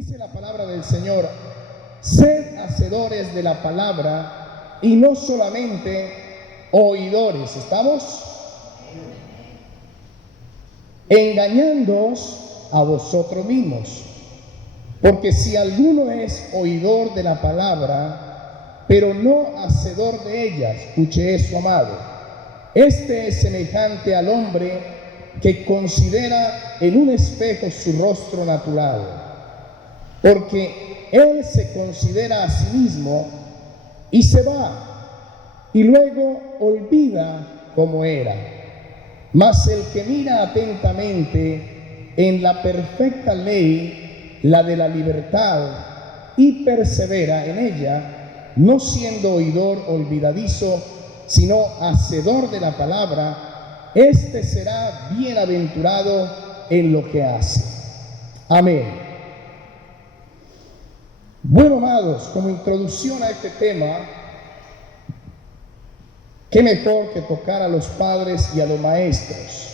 Dice la palabra del Señor: sed hacedores de la palabra y no solamente oidores. ¿Estamos? Engañándoos a vosotros mismos. Porque si alguno es oidor de la palabra, pero no hacedor de ella, escuche eso, amado, este es semejante al hombre que considera en un espejo su rostro natural, porque él se considera a sí mismo y se va, y luego olvida cómo era. Mas el que mira atentamente en la perfecta ley, la de la libertad, y persevera en ella, no siendo oidor olvidadizo, sino hacedor de la palabra, este será bienaventurado en lo que hace. Amén. Bueno, amados, como introducción a este tema, qué mejor que tocar a los padres y a los maestros.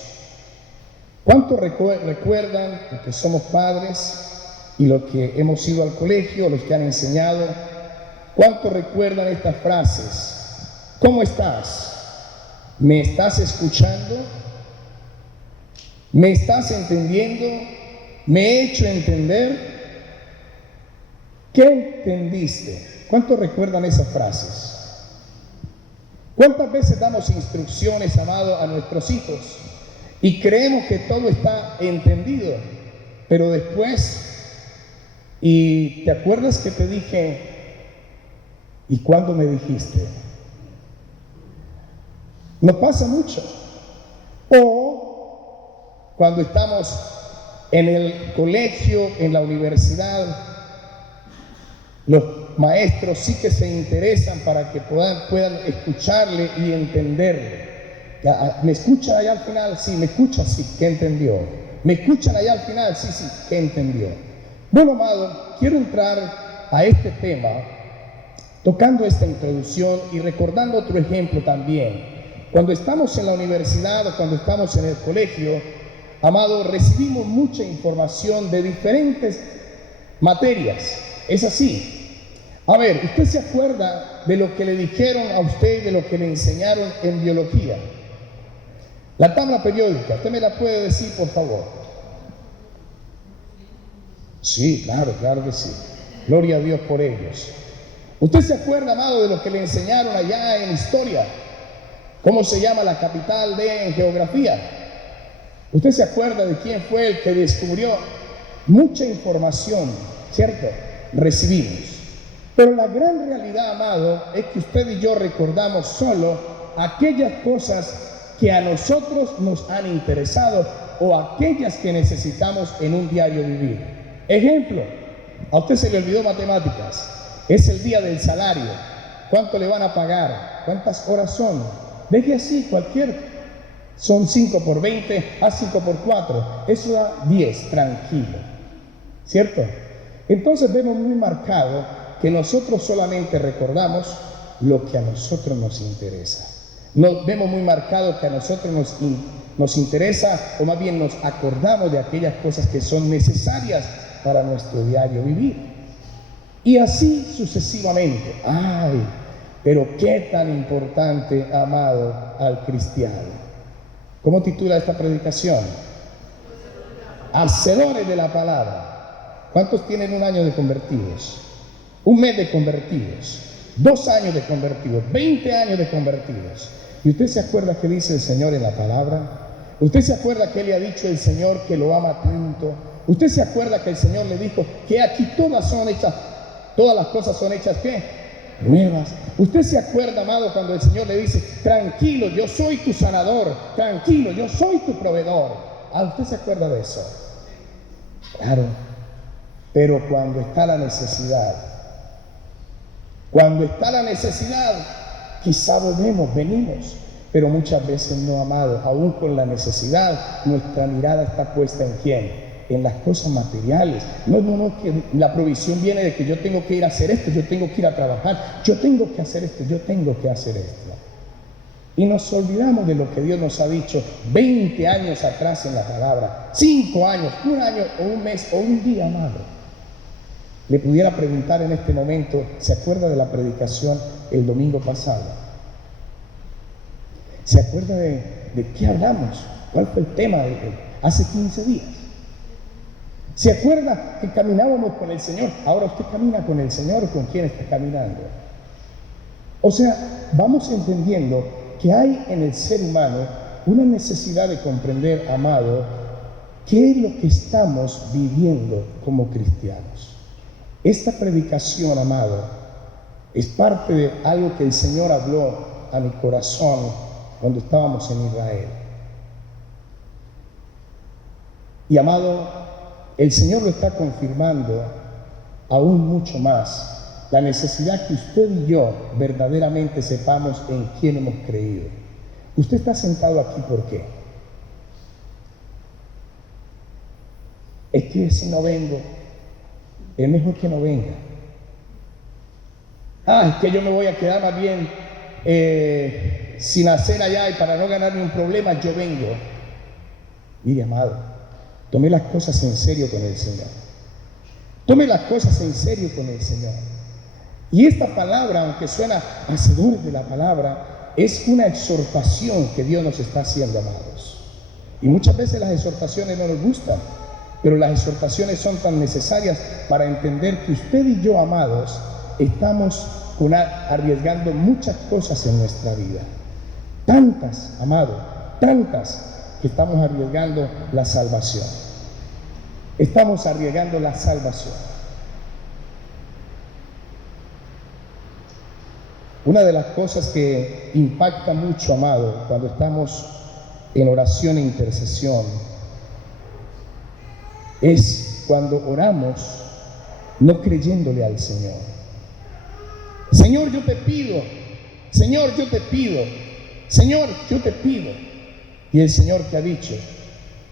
¿Cuántos recuerdan, los que somos padres y los que hemos ido al colegio, los que han enseñado, cuántos recuerdan estas frases? ¿Cómo estás? ¿Me estás escuchando? ¿Me estás entendiendo? ¿Me he hecho entender? ¿Qué entendiste? ¿Cuántos recuerdan esas frases? ¿Cuántas veces damos instrucciones, amado, a nuestros hijos y creemos que todo está entendido? Pero después, ¿y te acuerdas que te dije? ¿Y cuándo me dijiste? Nos pasa mucho. O cuando estamos en el colegio, en la universidad, los maestros sí que se interesan para que puedan escucharle y entenderle. ¿Me escuchan allá al final? Sí, me escuchan, sí, ¿qué entendió? ¿Me escuchan allá al final? Sí, sí, ¿qué entendió? Bueno, amado, quiero entrar a este tema tocando esta introducción y recordando otro ejemplo también. Cuando estamos en la universidad o cuando estamos en el colegio, amado, recibimos mucha información de diferentes materias. Es así. A ver, ¿usted se acuerda de lo que le dijeron a usted, de lo que le enseñaron en biología? La tabla periódica, ¿usted me la puede decir, por favor? Sí, claro que sí. Gloria a Dios por ellos. ¿Usted se acuerda, amado, de lo que le enseñaron allá en historia? ¿Cómo se llama la capital en geografía? ¿Usted se acuerda de quién fue el que descubrió? Mucha información, ¿cierto? Recibimos. Pero la gran realidad, amado, es que usted y yo recordamos solo aquellas cosas que a nosotros nos han interesado o aquellas que necesitamos en un diario vivir. Ejemplo, a usted se le olvidó matemáticas. Es el día del salario. ¿Cuánto le van a pagar? ¿Cuántas horas son? Deje así, cualquier. Son 5 por 20, haz 5 por 4. Eso da 10, tranquilo. ¿Cierto? Entonces vemos muy marcado que nosotros solamente recordamos lo que a nosotros nos interesa. Vemos muy marcado que a nosotros nos interesa, o más bien nos acordamos de aquellas cosas que son necesarias para nuestro diario vivir. Y así sucesivamente. ¡Ay! Pero qué tan importante, amado, al cristiano. ¿Cómo titula esta predicación? Hacedores de la palabra. ¿Cuántos tienen un año de convertidos? Un mes de convertidos, 2 años de convertidos, 20 años de convertidos. ¿Y usted se acuerda que dice el Señor en la palabra? ¿Usted se acuerda que le ha dicho el Señor que lo ama tanto? ¿Usted se acuerda que el Señor le dijo que aquí todas las cosas son hechas ¿qué? Nuevas. ¿Usted se acuerda, amado, cuando el Señor le dice, tranquilo, yo soy tu sanador, tranquilo, yo soy tu proveedor? ¿Usted se acuerda de eso? Claro. Pero cuando está la necesidad, quizá venimos, pero muchas veces no, amado. Aún con la necesidad, nuestra mirada está puesta ¿en quién? En las cosas materiales. No, que la provisión viene de que yo tengo que ir a hacer esto, yo tengo que ir a trabajar, yo tengo que hacer esto, yo tengo que hacer esto. Y nos olvidamos de lo que Dios nos ha dicho 20 años atrás en la palabra, 5 años, 1 año o un mes o un día, amado. le pudiera preguntar en este momento, ¿se acuerda de la predicación el domingo pasado? ¿Se acuerda de qué hablamos? ¿Cuál fue el tema hace 15 días? ¿Se acuerda que caminábamos con el Señor? Ahora usted camina con el Señor, ¿o con quién está caminando? O sea, vamos entendiendo que hay en el ser humano una necesidad de comprender, amado, qué es lo que estamos viviendo como cristianos. Esta predicación, amado, es parte de algo que el Señor habló a mi corazón cuando estábamos en Israel. Y amado, el Señor lo está confirmando aún mucho más. La necesidad que usted y yo verdaderamente sepamos en quién hemos creído. Usted está sentado aquí, ¿por qué? Es que si no vengo, es mejor que no venga. Es que yo me voy a quedar más bien sin hacer allá, y para no ganarme un problema, yo vengo. Mire, amado, tome las cosas en serio con el Señor. Tome las cosas en serio con el Señor. Y esta palabra, aunque suena hacedor de la palabra, es una exhortación que Dios nos está haciendo, amados. Y muchas veces las exhortaciones no nos gustan, pero las exhortaciones son tan necesarias para entender que usted y yo, amados, estamos arriesgando muchas cosas en nuestra vida. Tantas, amado, tantas, que estamos arriesgando la salvación. Estamos arriesgando la salvación. Una de las cosas que impacta mucho, amado, cuando estamos en oración e intercesión, es cuando oramos no creyéndole al Señor. Señor, yo te pido. Señor, yo te pido. Señor, yo te pido. Y el Señor te ha dicho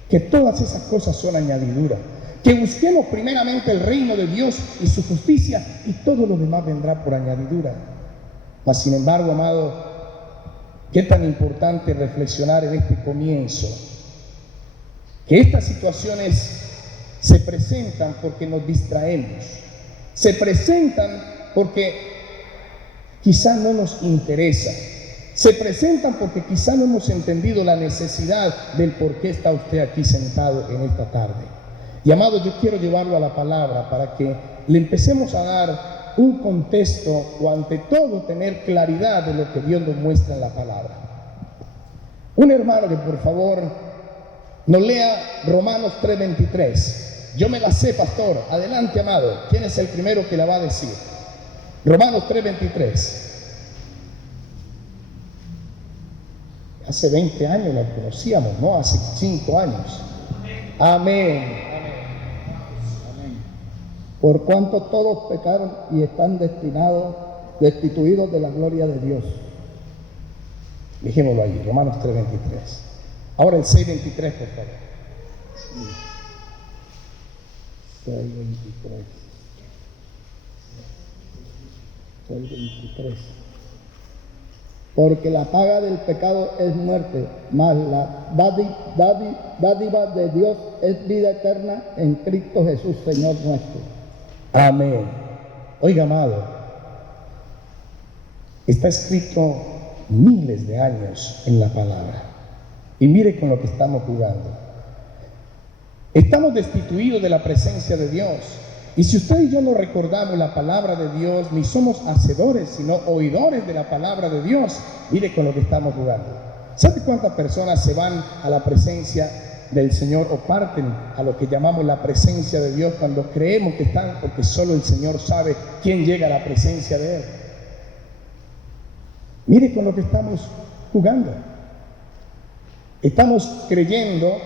que todas esas cosas son añadiduras. Que busquemos primeramente el reino de Dios y su justicia, y todo lo demás vendrá por añadidura. Mas, sin embargo, amado, qué tan importante reflexionar en este comienzo, que estas situaciones se presentan porque nos distraemos, se presentan porque quizá no nos interesa, se presentan porque quizá no hemos entendido la necesidad del por qué está usted aquí sentado en esta tarde. Y, amado, yo quiero llevarlo a la palabra para que le empecemos a dar un contexto, o ante todo tener claridad de lo que Dios nos muestra en la palabra. Un hermano que por favor nos lea Romanos 3:23. Yo me la sé, pastor. Adelante, amado. ¿Quién es el primero que la va a decir? Romanos 3:23. Hace 20 años la conocíamos, ¿no? Hace 5 años. Amén. Por cuanto todos pecaron y están destituidos de la gloria de Dios. Dejémoslo ahí, Romanos 3:23. Ahora el 6:23, por favor. 6:23. 6:23. Porque la paga del pecado es muerte, mas la dádiva de Dios es vida eterna en Cristo Jesús, Señor nuestro. Amén. Oiga, amado, está escrito miles de años en la palabra. Y mire con lo que estamos jugando. Estamos destituidos de la presencia de Dios. Y si usted y yo no recordamos la palabra de Dios, ni somos hacedores, sino oidores de la palabra de Dios, mire con lo que estamos jugando. ¿Sabe cuántas personas se van a la presencia del Señor o parten a lo que llamamos la presencia de Dios cuando creemos que están, porque solo el Señor sabe quién llega a la presencia de Él? Mire con lo que estamos jugando. Estamos creyendo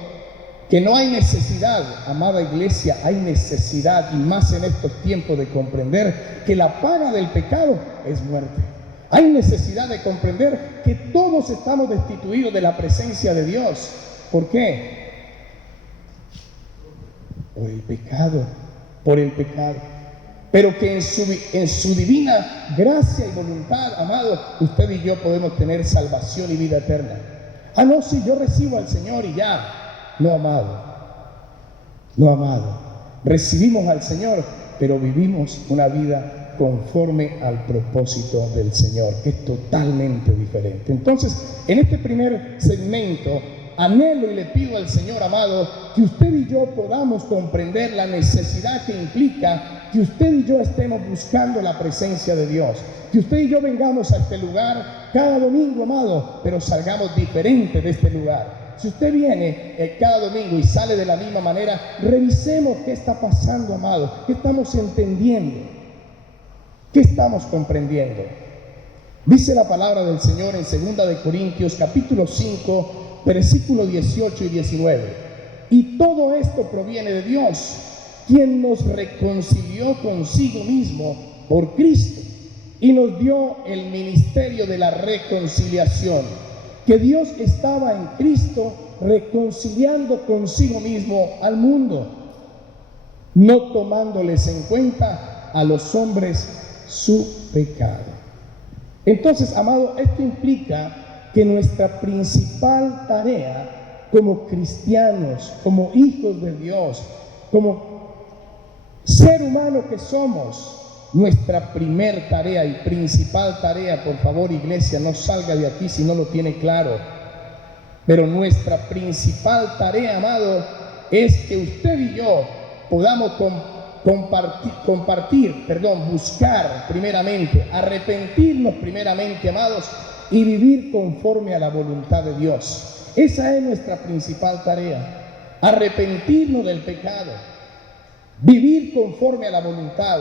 que no hay necesidad, amada iglesia, hay necesidad, y más en estos tiempos, de comprender que la paga del pecado es muerte. Hay necesidad de comprender que todos estamos destituidos de la presencia de Dios. ¿Por qué? Por el pecado, por el pecado. Pero que en su divina gracia y voluntad, amado, usted y yo podemos tener salvación y vida eterna. No, sí, yo recibo al Señor y ya. No, amado. No, amado. Recibimos al Señor pero vivimos una vida conforme al propósito del Señor, que es totalmente diferente. Entonces, en este primer segmento, anhelo y le pido al Señor amado que usted y yo podamos comprender la necesidad que implica que usted y yo estemos buscando la presencia de Dios, que usted y yo vengamos a este lugar cada domingo, amado, pero salgamos diferentes de este lugar. Si usted viene cada domingo y sale de la misma manera, revisemos qué está pasando, amado, qué estamos entendiendo, qué estamos comprendiendo. Dice la palabra del Señor en 2 de Corintios capítulo 5, versículo 18 y 19. Y todo esto proviene de Dios, quien nos reconcilió consigo mismo por Cristo y nos dio el ministerio de la reconciliación, que Dios estaba en Cristo reconciliando consigo mismo al mundo, no tomándoles en cuenta a los hombres su pecado. Entonces, amado, esto implica que nuestra principal tarea como cristianos, como hijos de Dios, como ser humano que somos, nuestra primer tarea y principal tarea, por favor, iglesia, no salga de aquí si no lo tiene claro, pero nuestra principal tarea, amado, es que usted y yo podamos buscar primeramente, arrepentirnos primeramente, amados, y vivir conforme a la voluntad de Dios. Esa es nuestra principal tarea, arrepentirnos del pecado, vivir conforme a la voluntad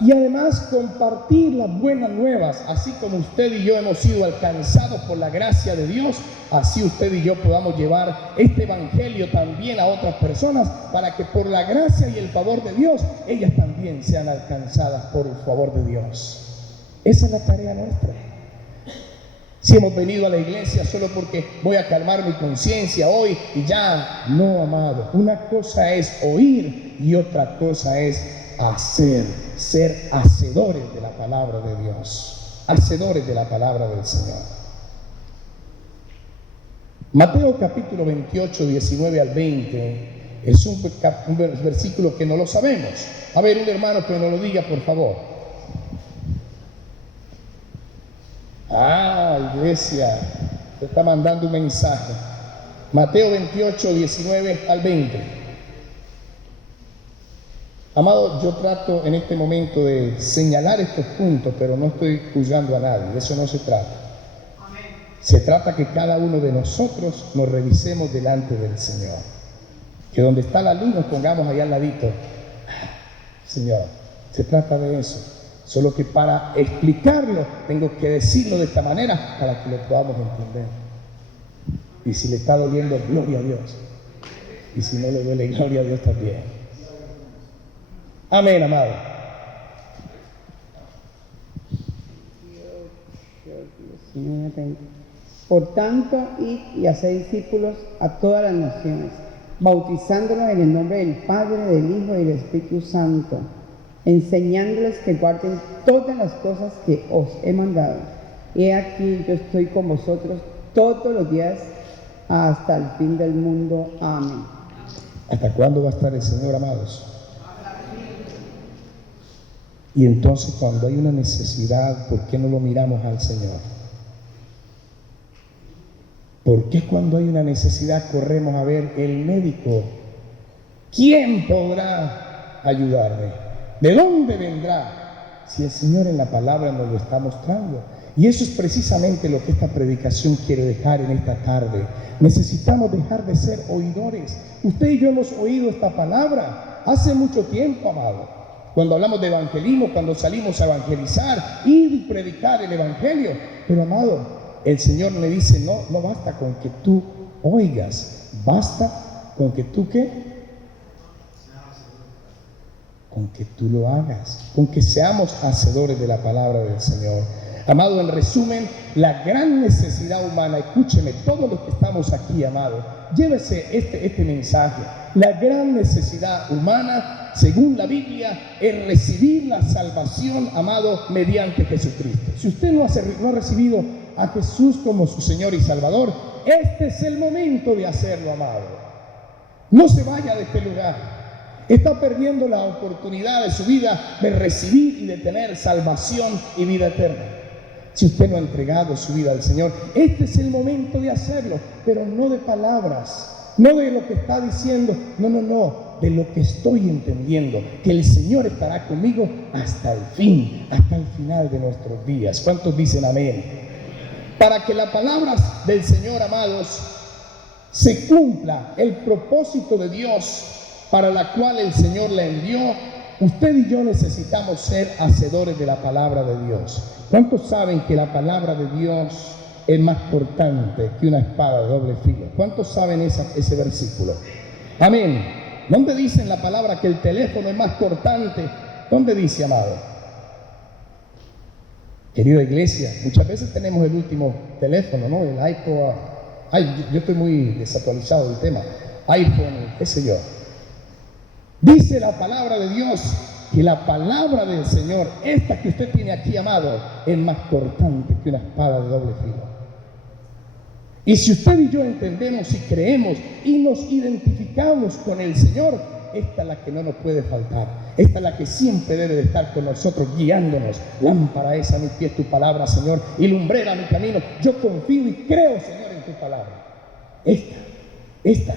y además compartir las buenas nuevas. Así como usted y yo hemos sido alcanzados por la gracia de Dios, así usted y yo podamos llevar este evangelio también a otras personas, para que por la gracia y el favor de Dios, ellas también sean alcanzadas por el favor de Dios. Esa es la tarea nuestra. Si hemos venido a la iglesia solo porque voy a calmar mi conciencia hoy y ya, no, amado. Una cosa es oír y otra cosa es hacer, ser hacedores de la palabra de Dios, hacedores de la palabra del Señor. Mateo capítulo 28, 19 al 20 es un versículo que no lo sabemos. A ver, un hermano que nos lo diga, por favor. Iglesia, te está mandando un mensaje. Mateo 28, 19 al 20. Amado, yo trato en este momento de señalar estos puntos, pero no estoy juzgando a nadie, de eso no se trata. Se trata que cada uno de nosotros nos revisemos delante del Señor. Que donde está la luz nos pongamos allá al ladito. Señor, se trata de eso. Solo que para explicarlo tengo que decirlo de esta manera para que lo podamos entender. Y si le está doliendo, gloria a Dios. Y si no le duele, gloria a Dios también. Amén, amado. Por tanto, id y haced discípulos a todas las naciones, bautizándolos en el nombre del Padre, del Hijo y del Espíritu Santo, enseñándoles que guarden todas las cosas que os he mandado. He aquí, yo estoy con vosotros todos los días hasta el fin del mundo. Amén. ¿Hasta cuándo va a estar el Señor, amados? Y entonces, cuando hay una necesidad, ¿por qué no lo miramos al Señor? ¿Por qué cuando hay una necesidad corremos a ver el médico? ¿Quién podrá ayudarme? ¿De dónde vendrá? Si el Señor en la palabra nos lo está mostrando. Y eso es precisamente lo que esta predicación quiere dejar en esta tarde. Necesitamos dejar de ser oidores. Usted y yo hemos oído esta palabra hace mucho tiempo, amado. Cuando hablamos de evangelismo, cuando salimos a evangelizar, ir y predicar el evangelio. Pero, amado, el Señor le dice, no basta con que tú oigas, basta con que tú, ¿qué? Con que tú lo hagas, con que seamos hacedores de la palabra del Señor. Amado, en resumen, la gran necesidad humana, escúcheme, todos los que estamos aquí, amado, llévese este mensaje. La gran necesidad humana, según la Biblia, es recibir la salvación, amado, mediante Jesucristo. Si usted no ha recibido a Jesús como su Señor y Salvador, este es el momento de hacerlo, amado. No se vaya de este lugar. Está perdiendo la oportunidad de su vida de recibir y de tener salvación y vida eterna. Si usted no ha entregado su vida al Señor, este es el momento de hacerlo, pero no de palabras, no de lo que está diciendo, no, de lo que estoy entendiendo, que el Señor estará conmigo hasta el fin, hasta el final de nuestros días. ¿Cuántos dicen amén? Para que las palabras del Señor, amados, se cumpla el propósito de Dios para la cual el Señor la envió, usted y yo necesitamos ser hacedores de la palabra de Dios. ¿Cuántos saben que la palabra de Dios es más cortante que una espada de doble filo? ¿Cuántos saben ese versículo? Amén. ¿Dónde dice en la palabra que el teléfono es más cortante? ¿Dónde dice, amado? Querida iglesia, muchas veces tenemos el último teléfono, ¿no? El iPod. Yo estoy muy desactualizado del tema. iPhone, qué sé yo. Dice la palabra de Dios que la palabra del Señor, esta que usted tiene aquí, amado, es más cortante que una espada de doble filo. Y si usted y yo entendemos y creemos y nos identificamos con el Señor, esta es la que no nos puede faltar. Esta es la que siempre debe de estar con nosotros, guiándonos. Lámpara es a mis pies tu palabra, Señor, y lumbrera mi camino. Yo confío y creo, Señor, en tu palabra. Esta.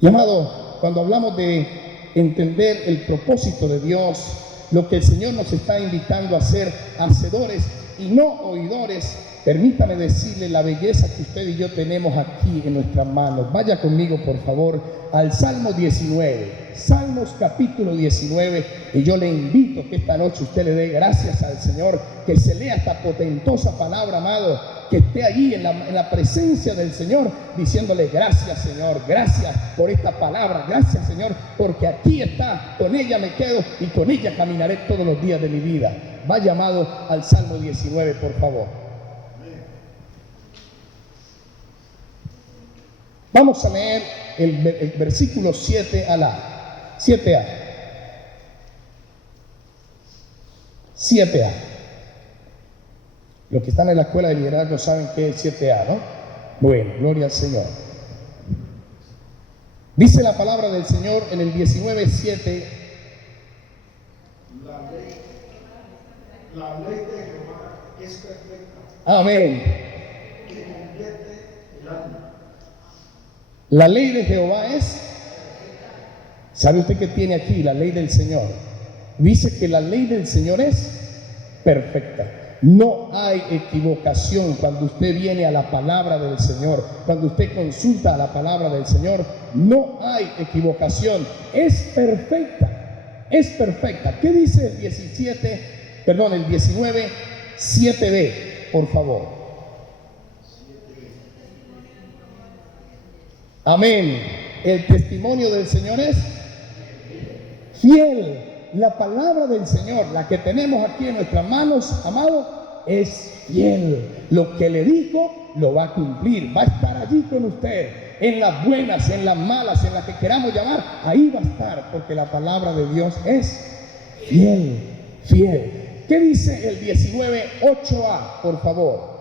Y amado, cuando hablamos de entender el propósito de Dios, lo que el Señor nos está invitando a ser hacedores y no oidores, permítame decirle la belleza que usted y yo tenemos aquí en nuestras manos. Vaya conmigo, por favor, al Salmo 19, Salmos capítulo 19, y yo le invito que esta noche usted le dé gracias al Señor, que se lea esta potentosa palabra, amado, que esté allí en la presencia del Señor, diciéndole gracias, Señor, gracias por esta palabra, gracias, Señor, porque aquí está, con ella me quedo y con ella caminaré todos los días de mi vida. Vaya, amado, al Salmo 19, por favor. Vamos a leer el versículo 7a. 7a. Los que están en la escuela de liderazgo saben qué es 7a, ¿no? Bueno, gloria al Señor. Dice la palabra del Señor en el 19:7. La ley de Jehová es perfecta. Amén. Que convierte el alma. La ley de Jehová es. ¿Sabe usted qué tiene aquí? La ley del Señor. Dice que la ley del Señor es perfecta. No hay equivocación cuando usted viene a la palabra del Señor.19, usted consulta a la palabra del Señor, no hay equivocación. Es perfecta. Es perfecta. ¿Qué dice el 19, 7b, por favor? Amén. El testimonio del Señor es fiel. La palabra del Señor, la que tenemos aquí en nuestras manos, amado, es fiel. Lo que le dijo, lo va a cumplir. Va a estar allí con usted. En las buenas, en las malas, en las que queramos llamar, ahí va a estar, porque la palabra de Dios es fiel. Fiel. ¿Qué dice el 19:8a, por favor?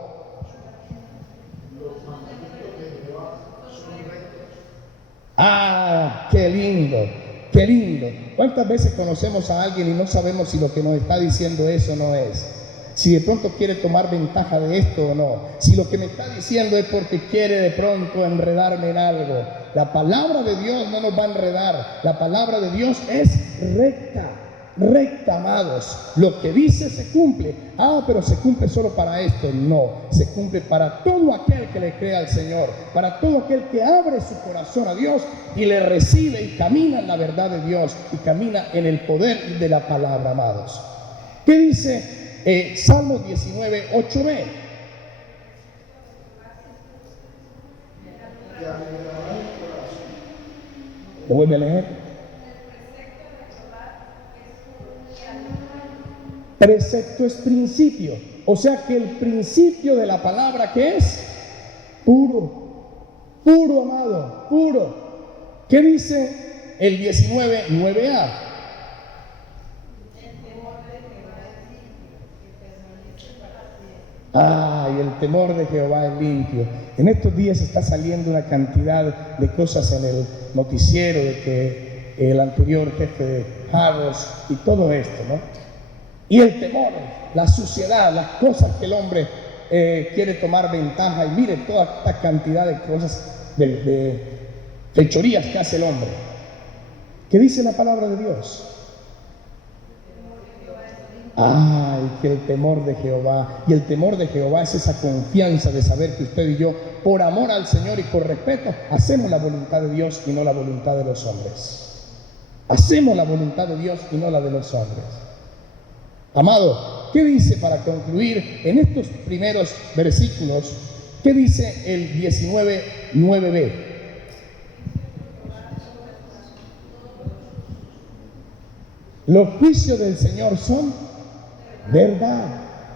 Ah, qué lindo, qué lindo. ¿Cuántas veces conocemos a alguien y no sabemos si lo que nos está diciendo es o no es? Si de pronto quiere tomar ventaja de esto o no. Si lo que me está diciendo es porque quiere de pronto enredarme en algo. La palabra de Dios no nos va a enredar. La palabra de Dios es recta. Recta, amados. Lo que dice se cumple. Ah, pero se cumple solo para esto. No, se cumple para todo aquel que le cree al Señor, para todo aquel que abre su corazón a Dios y le recibe y camina en la verdad de Dios y camina en el poder de la palabra, amados. ¿Qué dice Salmo 19:8b? ¿Lo vuelve a leer? Precepto es principio, o sea que el principio de la palabra, ¿qué es? Puro, puro, amado, puro. ¿Qué dice el 19:9a? Ay, el temor de Jehová es limpio. En estos días está saliendo una cantidad de cosas en el noticiero de que el anterior jefe de Harrods y todo esto, ¿no? Y el temor, la suciedad, las cosas que el hombre quiere tomar ventaja. Y mire toda esta cantidad de cosas, de fechorías que hace el hombre. ¿Qué dice la palabra de Dios? Ay, que el temor de Jehová, y el temor de Jehová es esa confianza de saber que usted y yo, por amor al Señor y por respeto, hacemos la voluntad de Dios y no la voluntad de los hombres. Hacemos la voluntad de Dios y no la de los hombres. Amado, ¿qué dice para concluir en estos primeros versículos? ¿Qué dice el 19:9b? Los juicios del Señor son verdad.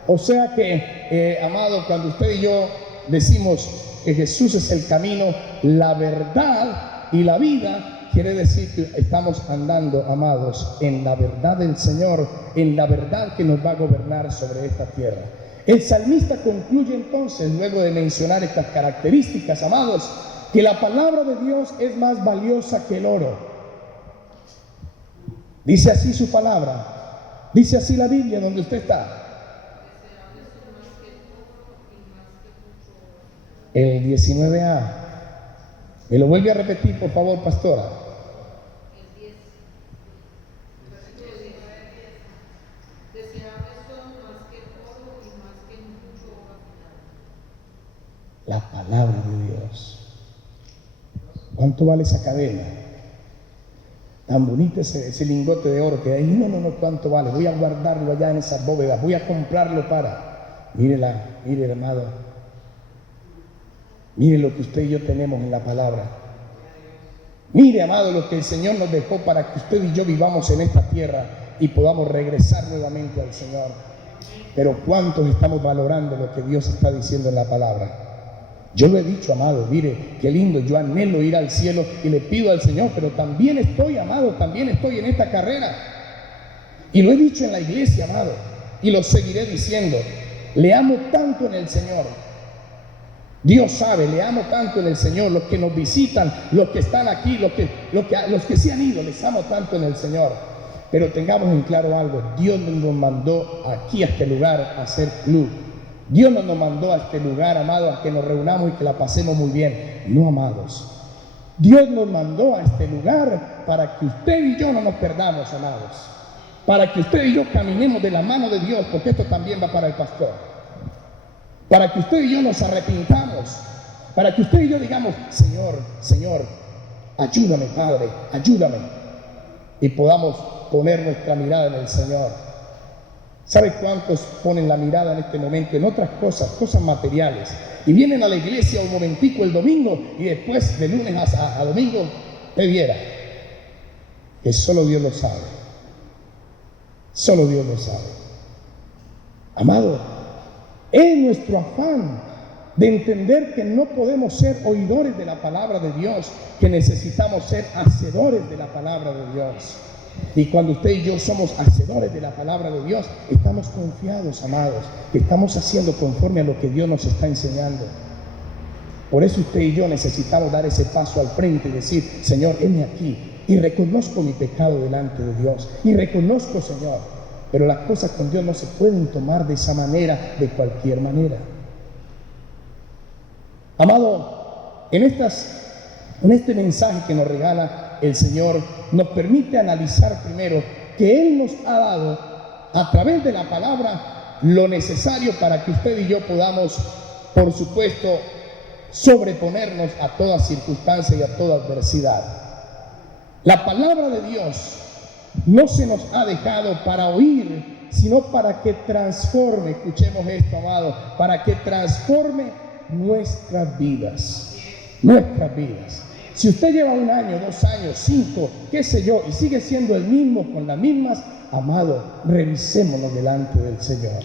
O sea que, amado, cuando usted y yo decimos que Jesús es el camino, la verdad y la vida, quiere decir que estamos andando, amados, en la verdad del Señor, en la verdad que nos va a gobernar sobre esta tierra. El salmista concluye entonces, luego de mencionar estas características, amados, que la palabra de Dios es más valiosa que el oro. Dice así su palabra, dice así la Biblia donde usted está. El 19a. ¿Me lo vuelve a repetir, por favor, pastora? La palabra de Dios. ¿Cuánto vale esa cadena? Tan bonito ese lingote de oro que hay. No, ¿cuánto vale? Voy a guardarlo allá en esas bóvedas. Voy a comprarlo para. Mire, amado. Mire lo que usted y yo tenemos en la palabra. Mire, amado, lo que el Señor nos dejó para que usted y yo vivamos en esta tierra y podamos regresar nuevamente al Señor. Pero ¿cuántos estamos valorando lo que Dios está diciendo en la palabra? Yo lo he dicho, amado, mire, qué lindo, yo anhelo ir al cielo y le pido al Señor, pero también estoy, amado, también estoy en esta carrera. Y lo he dicho en la iglesia, amado, y lo seguiré diciendo. Le amo tanto en el Señor. Dios sabe, le amo tanto en el Señor. Los que nos visitan, los que están aquí, los que se han ido, les amo tanto en el Señor. Pero tengamos en claro algo, Dios nos mandó aquí a este lugar a hacer club. Dios no nos mandó a este lugar, amado, a que nos reunamos y que la pasemos muy bien. No, amados. Dios nos mandó a este lugar para que usted y yo no nos perdamos, amados. Para que usted y yo caminemos de la mano de Dios, porque esto también va para el pastor. Para que usted y yo nos arrepintamos. Para que usted y yo digamos, Señor, ayúdame, Padre, ayúdame. Y podamos poner nuestra mirada en el Señor. ¿Sabe cuántos ponen la mirada en este momento en otras cosas materiales? Y vienen a la iglesia un momentico el domingo y después de lunes a domingo te viera. Que solo Dios lo sabe. Solo Dios lo sabe. Amado, es nuestro afán de entender que no podemos ser oidores de la palabra de Dios, que necesitamos ser hacedores de la palabra de Dios. Y cuando usted y yo somos hacedores de la palabra de Dios, estamos confiados, amados, que estamos haciendo conforme a lo que Dios nos está enseñando. Por eso usted y yo necesitamos dar ese paso al frente y decir, Señor, heme aquí. Y reconozco mi pecado delante de Dios. Y reconozco, Señor, pero las cosas con Dios no se pueden tomar de esa manera, de cualquier manera. Amado, en este mensaje que nos regala el Señor, nos permite analizar primero que Él nos ha dado a través de la palabra lo necesario para que usted y yo podamos, por supuesto, sobreponernos a toda circunstancia y a toda adversidad. La palabra de Dios no se nos ha dejado para oír, sino para que transforme, escuchemos esto, amado, para que transforme nuestras vidas. Nuestras vidas. Si usted lleva 1 año, 2 años, 5, qué sé yo, y sigue siendo el mismo con las mismas, amado, revisémonos delante del Señor.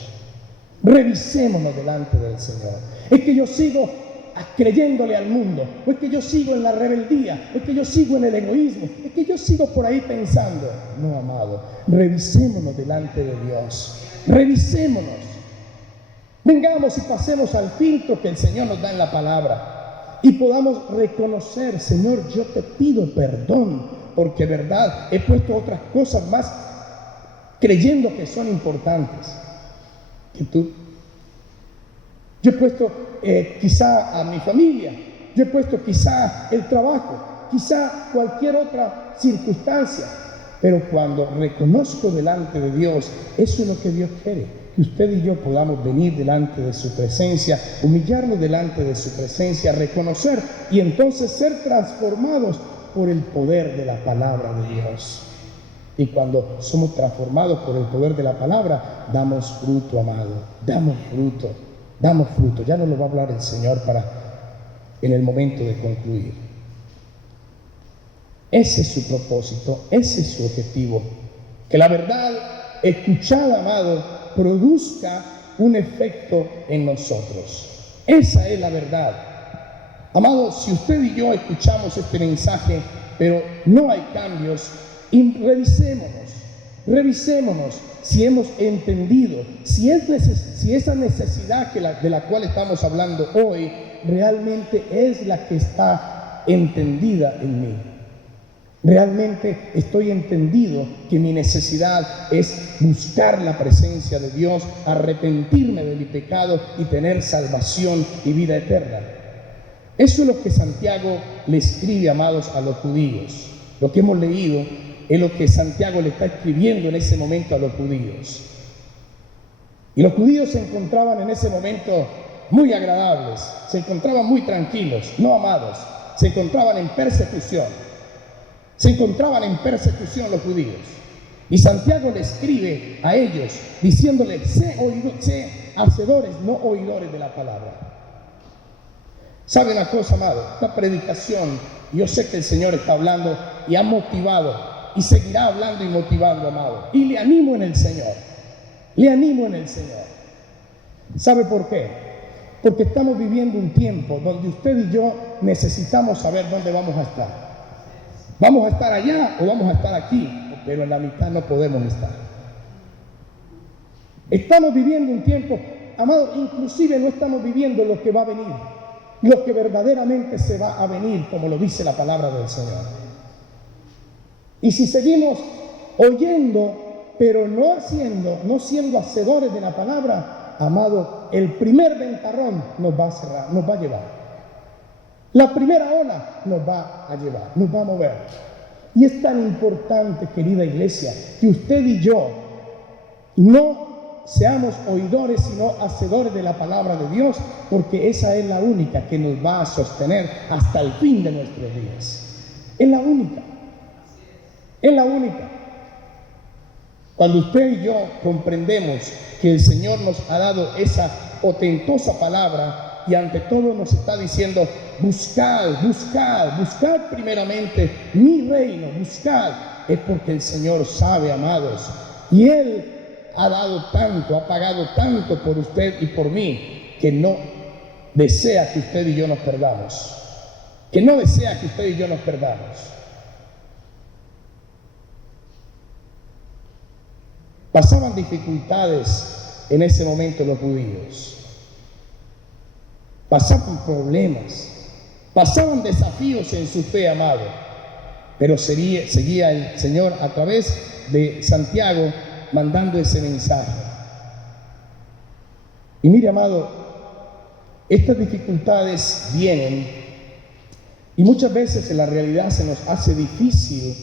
Revisémonos delante del Señor. Es que yo sigo creyéndole al mundo, o es que yo sigo en la rebeldía, o es que yo sigo en el egoísmo, es que yo sigo por ahí pensando. No, amado, revisémonos delante de Dios. Revisémonos. Vengamos y pasemos al filtro que el Señor nos da en la palabra y podamos reconocer, Señor, yo te pido perdón porque, verdad, he puesto otras cosas más creyendo que son importantes que tú. Yo he puesto quizá a mi familia, yo he puesto quizá el trabajo, quizá cualquier otra circunstancia, pero cuando reconozco delante de Dios, eso es lo que Dios quiere, que usted y yo podamos venir delante de su presencia, humillarnos delante de su presencia, reconocer y entonces ser transformados por el poder de la palabra de Dios. Y cuando somos transformados por el poder de la palabra, damos fruto, amado, damos fruto. Damos fruto. Ya nos lo va a hablar el Señor en el momento de concluir. Ese es su propósito, ese es su objetivo. Que la verdad escuchada, amado, produzca un efecto en nosotros. Esa es la verdad. Amado, si usted y yo escuchamos este mensaje, pero no hay cambios, revisémonos si hemos entendido, si esa necesidad de la cual estamos hablando hoy realmente es la que está entendida en mí. Realmente estoy entendido que mi necesidad es buscar la presencia de Dios, arrepentirme de mi pecado y tener salvación y vida eterna. Eso es lo que Santiago le escribe, amados, a los judíos. Lo que hemos leído es lo que Santiago le está escribiendo en ese momento a los judíos. Y los judíos se encontraban en ese momento muy agradables, se encontraban muy tranquilos, no amados, se encontraban en persecución. Se encontraban en persecución los judíos. Y Santiago le escribe a ellos diciéndoles, sé hacedores, no oidores de la palabra. ¿Sabe una cosa, amado? Esta predicación, yo sé que el Señor está hablando y ha motivado y seguirá hablando y motivando, amado. Y le animo en el Señor. Le animo en el Señor. ¿Sabe por qué? Porque estamos viviendo un tiempo donde usted y yo necesitamos saber dónde vamos a estar. ¿Vamos a estar allá o vamos a estar aquí? Pero en la mitad no podemos estar. Estamos viviendo un tiempo, amado, inclusive no estamos viviendo lo que va a venir, lo que verdaderamente se va a venir, como lo dice la palabra del Señor. Y si seguimos oyendo, pero no haciendo, no siendo hacedores de la palabra, amado, el primer ventarrón nos va a cerrar, nos va a llevar. La primera ola nos va a llevar, nos va a mover. Y es tan importante, querida iglesia, que usted y yo no seamos oidores, sino hacedores de la palabra de Dios, porque esa es la única que nos va a sostener hasta el fin de nuestros días. Es la única. Es la única. Cuando usted y yo comprendemos que el Señor nos ha dado esa ostentosa palabra, y ante todo nos está diciendo, buscad primeramente mi reino, buscad. Es porque el Señor sabe, amados, y Él ha dado tanto, ha pagado tanto por usted y por mí, que no desea que usted y yo nos perdamos. Que no desea que usted y yo nos perdamos. Pasaban dificultades en ese momento los judíos. Pasaban problemas, pasaban desafíos en su fe, amado, pero seguía el Señor a través de Santiago mandando ese mensaje. Y mire, amado, estas dificultades vienen y muchas veces en la realidad se nos hace difícil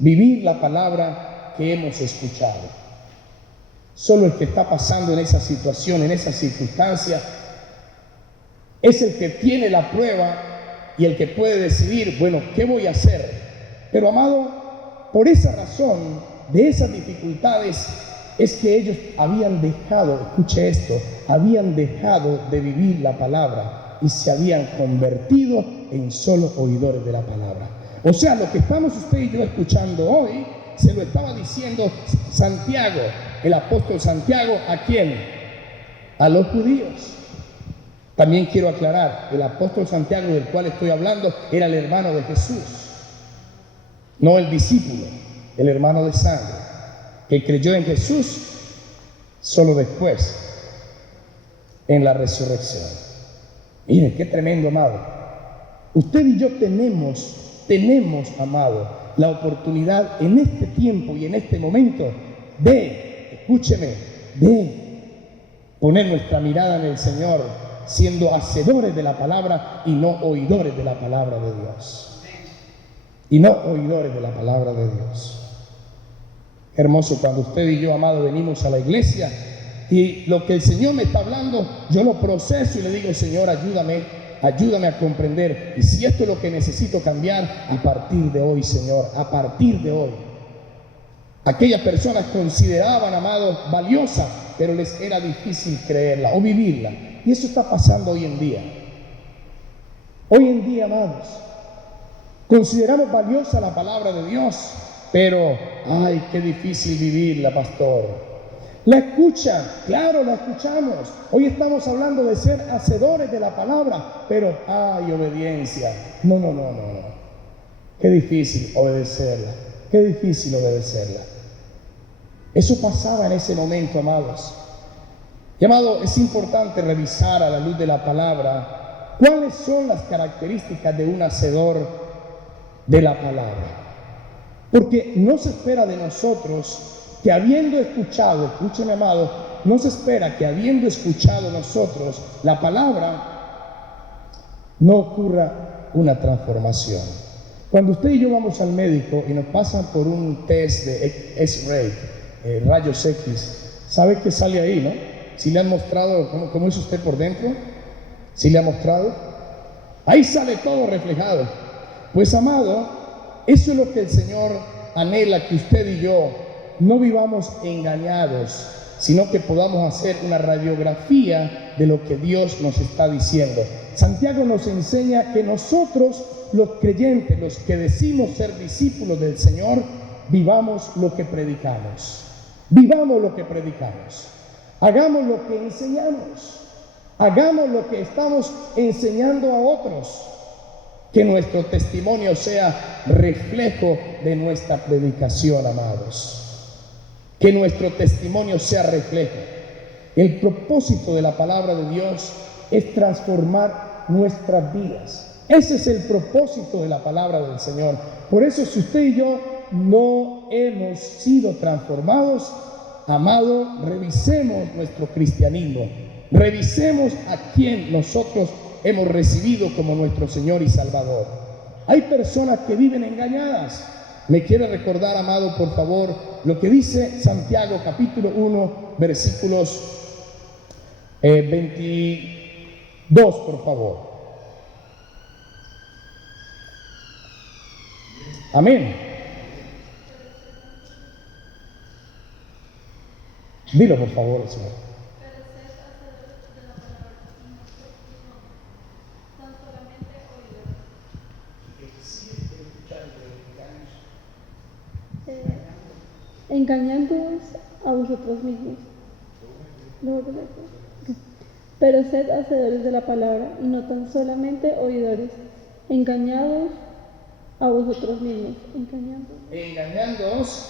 vivir la palabra que hemos escuchado. Solo el que está pasando en esa situación, en esa circunstancia, es el que tiene la prueba y el que puede decidir, bueno, ¿qué voy a hacer? Pero, amado, por esa razón, de esas dificultades, es que ellos habían dejado, escuche esto, habían dejado de vivir la palabra y se habían convertido en solo oidores de la palabra. O sea, lo que estamos usted y yo escuchando hoy, se lo estaba diciendo Santiago, el apóstol Santiago, ¿a quién? A los judíos. También quiero aclarar, el apóstol Santiago del cual estoy hablando era el hermano de Jesús, no el discípulo, el hermano de sangre, que creyó en Jesús solo después en la resurrección. Mire, qué tremendo, amado. Usted y yo tenemos, amado, la oportunidad en este tiempo y en este momento de, escúcheme, de poner nuestra mirada en el Señor, siendo hacedores de la palabra y no oidores de la palabra de Dios. Y no oidores de la palabra de Dios. Hermoso cuando usted y yo, amado, venimos a la iglesia y lo que el Señor me está hablando, yo lo proceso y le digo, Señor, ayúdame a comprender. Y si esto es lo que necesito cambiar, a partir de hoy, Señor, a partir de hoy. Aquellas personas consideraban, amado, valiosa, pero les era difícil creerla o vivirla. Y eso está pasando hoy en día. Hoy en día, amados, consideramos valiosa la palabra de Dios, pero, ay, qué difícil vivirla, pastor. La escuchan, claro, la escuchamos. Hoy estamos hablando de ser hacedores de la palabra, pero, ay, obediencia. No. Qué difícil obedecerla, qué difícil obedecerla. Eso pasaba en ese momento, amados. Y, amado, es importante revisar a la luz de la palabra cuáles son las características de un hacedor de la palabra. Porque no se espera de nosotros que habiendo escuchado, escúcheme, amado, no se espera que habiendo escuchado nosotros la palabra, no ocurra una transformación. Cuando usted y yo vamos al médico y nos pasan por un test de X-ray, rayos X, ¿sabe qué sale ahí, no? ¿Sí le han mostrado cómo es usted por dentro? ¿Sí le ha mostrado? Ahí sale todo reflejado. Pues, amado, eso es lo que el Señor anhela, que usted y yo no vivamos engañados, sino que podamos hacer una radiografía de lo que Dios nos está diciendo. Santiago nos enseña que nosotros, los creyentes, los que decimos ser discípulos del Señor, vivamos lo que predicamos. Vivamos lo que predicamos. Hagamos lo que enseñamos. Hagamos lo que estamos enseñando a otros. Que nuestro testimonio sea reflejo de nuestra predicación, amados. Que nuestro testimonio sea reflejo. El propósito de la palabra de Dios es transformar nuestras vidas. Ese es el propósito de la palabra del Señor. Por eso, si usted y yo no hemos sido transformados, amado, revisemos nuestro cristianismo. Revisemos a quien nosotros hemos recibido como nuestro Señor y Salvador. Hay personas que viven engañadas. ¿Me quiere recordar, amado, por favor, lo que dice Santiago capítulo 1, versículos 22, por favor? Amén. Dilo, por favor, Señor. Engañándoos a vosotros mismos. Pero sed hacedores de la palabra y no tan solamente oidores, engañados a vosotros mismos. Engañándoos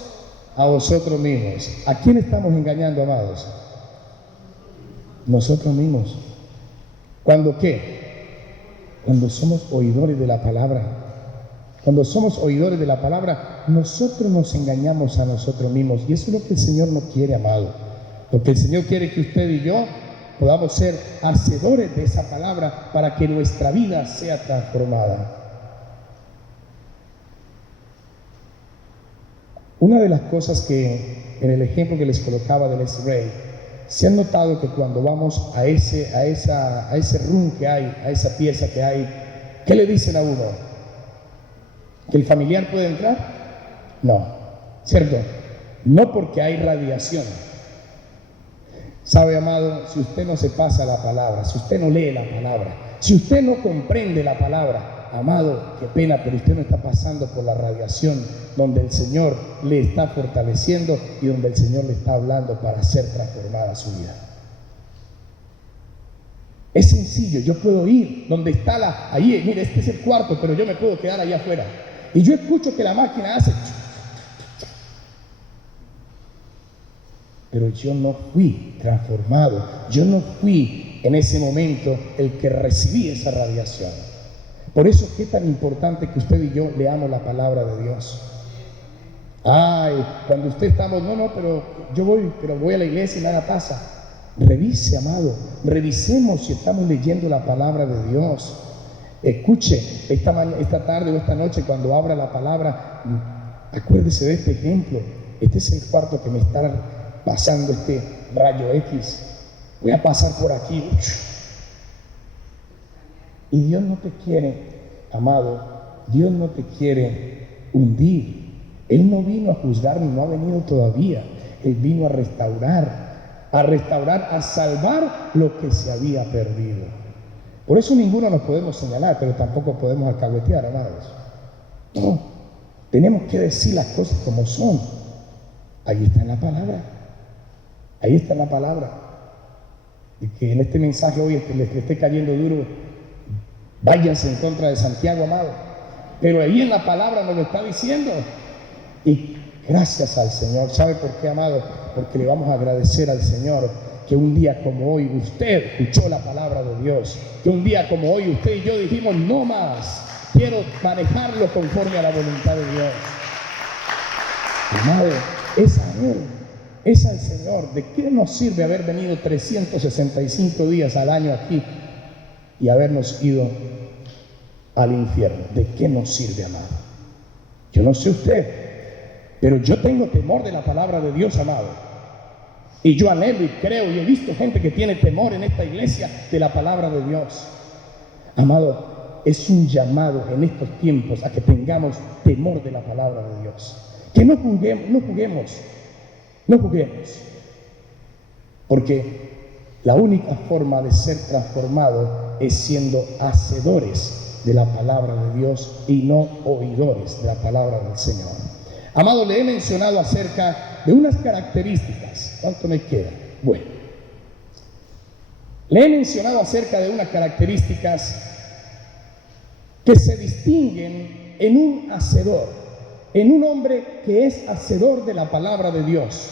a vosotros mismos. ¿A quién estamos engañando, amados? Nosotros mismos. ¿Cuándo qué? Cuando somos oidores de la palabra. Cuando somos oidores de la palabra, nosotros nos engañamos a nosotros mismos. Y eso es lo que el Señor no quiere, amado. Lo que el Señor quiere que usted y yo podamos ser hacedores de esa palabra para que nuestra vida sea transformada. Una de las cosas que en el ejemplo que les colocaba del X-ray, se han notado que cuando vamos a ese room que hay, a esa pieza que hay, ¿qué le dicen a uno? ¿Que el familiar puede entrar? No, ¿cierto? No, porque hay radiación. ¿Sabe, amado? Si usted no se pasa la palabra, si usted no lee la palabra, si usted no comprende la palabra, amado, qué pena, pero usted no está pasando por la radiación donde el Señor le está fortaleciendo y donde el Señor le está hablando para hacer transformada su vida. Es sencillo, yo puedo ir donde está ahí, mire, este es el cuarto, pero yo me puedo quedar allá afuera. Y yo escucho que la máquina hace, pero yo no fui transformado, yo no fui en ese momento el que recibía esa radiación. Por eso es que es tan importante que usted y yo leamos la palabra de Dios. Ay, cuando usted estamos, pero yo voy a la iglesia y nada pasa. Revise, amado, revisemos si estamos leyendo la palabra de Dios. Escuche, esta tarde o esta noche cuando abra la palabra, acuérdese de este ejemplo. Este es el cuarto que me está pasando este rayo X. Voy a pasar por aquí. Y Dios no te quiere, amado, Dios no te quiere hundir. Él no vino a juzgar ni no ha venido todavía. Él vino a restaurar, a salvar lo que se había perdido. Por eso ninguno nos podemos señalar, pero tampoco podemos alcahuetear, amados. No, tenemos que decir las cosas como son. Ahí está en la palabra. Ahí está en la palabra. Y que en este mensaje hoy les esté cayendo duro, váyanse en contra de Santiago, amado. Pero ahí en la palabra nos lo está diciendo. Y gracias al Señor. ¿Sabe por qué, amado? Porque le vamos a agradecer al Señor que un día como hoy usted escuchó la palabra de Dios. Que un día como hoy usted y yo dijimos, no más, quiero manejarlo conforme a la voluntad de Dios. Amado, es a Él, es al Señor. ¿De qué nos sirve haber venido 365 días al año aquí y habernos ido al infierno? ¿De qué nos sirve, amado? Yo no sé usted, pero yo tengo temor de la palabra de Dios, amado. Y yo anhelo y creo y he visto gente que tiene temor en esta iglesia de la palabra de Dios. Amado, es un llamado en estos tiempos a que tengamos temor de la palabra de Dios. Que no juguemos. Porque la única forma de ser transformado es siendo hacedores de la palabra de Dios y no oidores de la palabra del Señor. Amado, le he mencionado acerca de unas características. ¿Cuánto me queda? Bueno, le he mencionado acerca de unas características que se distinguen en un hacedor, en un hombre que es hacedor de la palabra de Dios.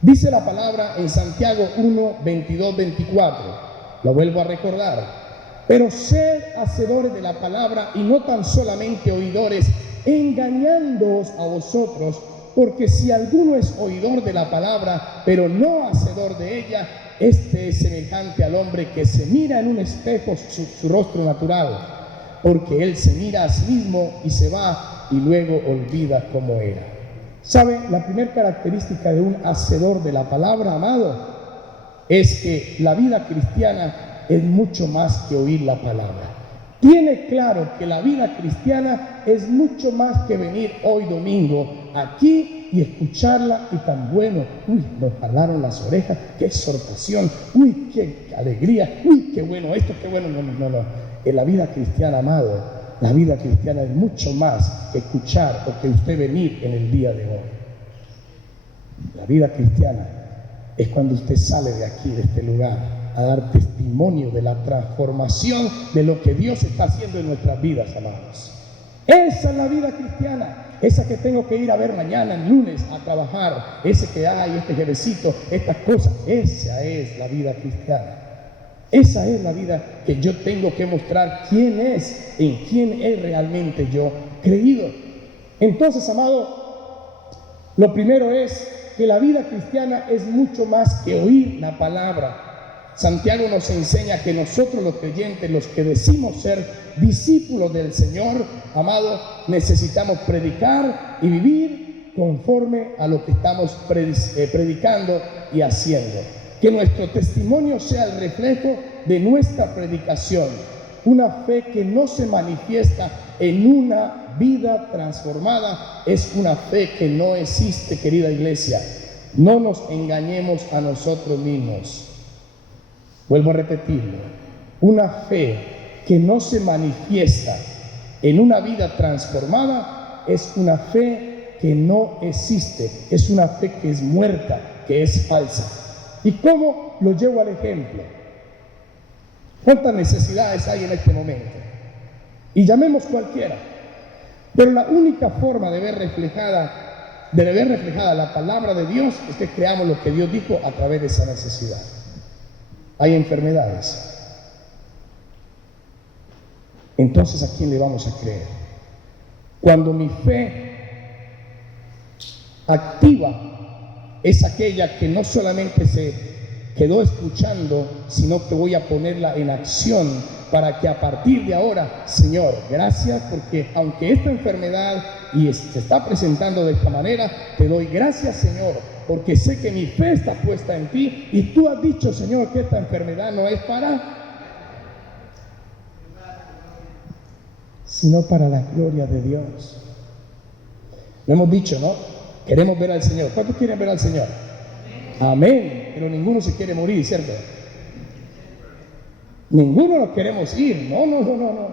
Dice la palabra en Santiago 1, 22, 24. Lo vuelvo a recordar. Pero sed hacedores de la palabra y no tan solamente oidores, engañándoos a vosotros, porque si alguno es oidor de la palabra, pero no hacedor de ella, este es semejante al hombre que se mira en un espejo su rostro natural, porque él se mira a sí mismo y se va y luego olvida cómo era. ¿Sabe? La primera característica de un hacedor de la palabra, amado, es que la vida cristiana es mucho más que oír la palabra. Tiene claro que la vida cristiana es mucho más que venir hoy domingo aquí y escucharla y tan bueno, nos jalaron las orejas, qué exhortación, qué alegría, qué bueno esto, qué bueno, no. En la vida cristiana, amado, la vida cristiana es mucho más que escuchar o que usted venir en el día de hoy. La vida cristiana es cuando usted sale de aquí, de este lugar, a dar testimonio de la transformación de lo que Dios está haciendo en nuestras vidas, amados. Esa es la vida cristiana, esa que tengo que ir a ver mañana, el lunes, a trabajar, ese que hay, este jevecito, estas cosas. Esa es la vida cristiana. Esa es la vida que yo tengo que mostrar quién es, en quién he realmente yo creído. Entonces, amado, lo primero es que la vida cristiana es mucho más que oír la palabra. Santiago nos enseña que nosotros los creyentes, los que decimos ser discípulos del Señor, amado, necesitamos predicar y vivir conforme a lo que estamos predicando y haciendo. Que nuestro testimonio sea el reflejo de nuestra predicación. Una fe que no se manifiesta en una vida transformada es una fe que no existe, querida iglesia. No nos engañemos a nosotros mismos. Vuelvo a repetirlo, una fe que no se manifiesta en una vida transformada es una fe que no existe, es una fe que es muerta, que es falsa. ¿Y cómo lo llevo al ejemplo? ¿Cuántas necesidades hay en este momento? Y llamemos cualquiera, pero la única forma de ver reflejada la palabra de Dios es que creamos lo que Dios dijo a través de esa necesidad. hay enfermedades. Entonces, ¿a quién le vamos a creer? Cuando mi fe activa es aquella que no solamente se quedó escuchando, sino que voy a ponerla en acción para que a partir de ahora, Señor, gracias porque aunque esta enfermedad se está presentando de esta manera, te doy gracias, Señor, porque sé que mi fe está puesta en ti y tú has dicho, Señor, que esta enfermedad no es sino para la gloria de Dios. Lo hemos dicho, ¿no? Queremos ver al Señor. ¿Cuántos quieren ver al Señor? Amén. Pero ninguno se quiere morir, ¿cierto? Ninguno nos queremos ir. No.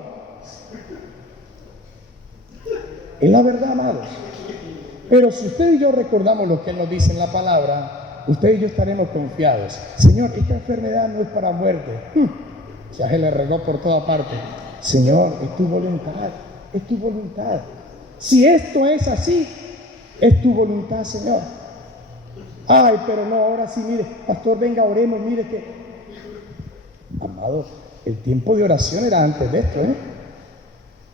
Es la verdad, amados. Pero si usted y yo recordamos lo que Él nos dice en la palabra, usted y yo estaremos confiados. Señor, esta enfermedad no es para muerte. Ya se le regó por toda parte. Señor, es tu voluntad, es tu voluntad. Si esto es así, es tu voluntad, Señor. Ay, pero no, ahora sí, mire, pastor, venga, oremos, mire que... Amado, el tiempo de oración era antes de esto, ¿eh?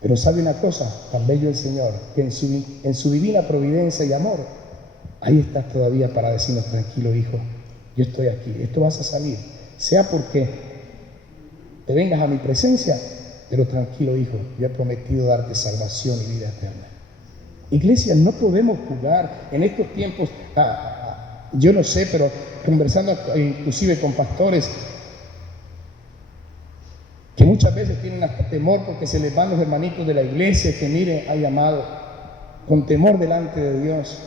Pero sabe una cosa, tan bello el Señor, que en su divina providencia y amor, ahí estás todavía para decirnos, tranquilo, hijo, yo estoy aquí, esto vas a salir, sea porque te vengas a mi presencia, pero tranquilo, hijo, yo he prometido darte salvación y vida eterna. Iglesia, no podemos jugar en estos tiempos, yo no sé, pero conversando inclusive con pastores, que muchas veces tienen hasta temor porque se les van los hermanitos de la iglesia, que miren, hay amado, con temor delante de Dios,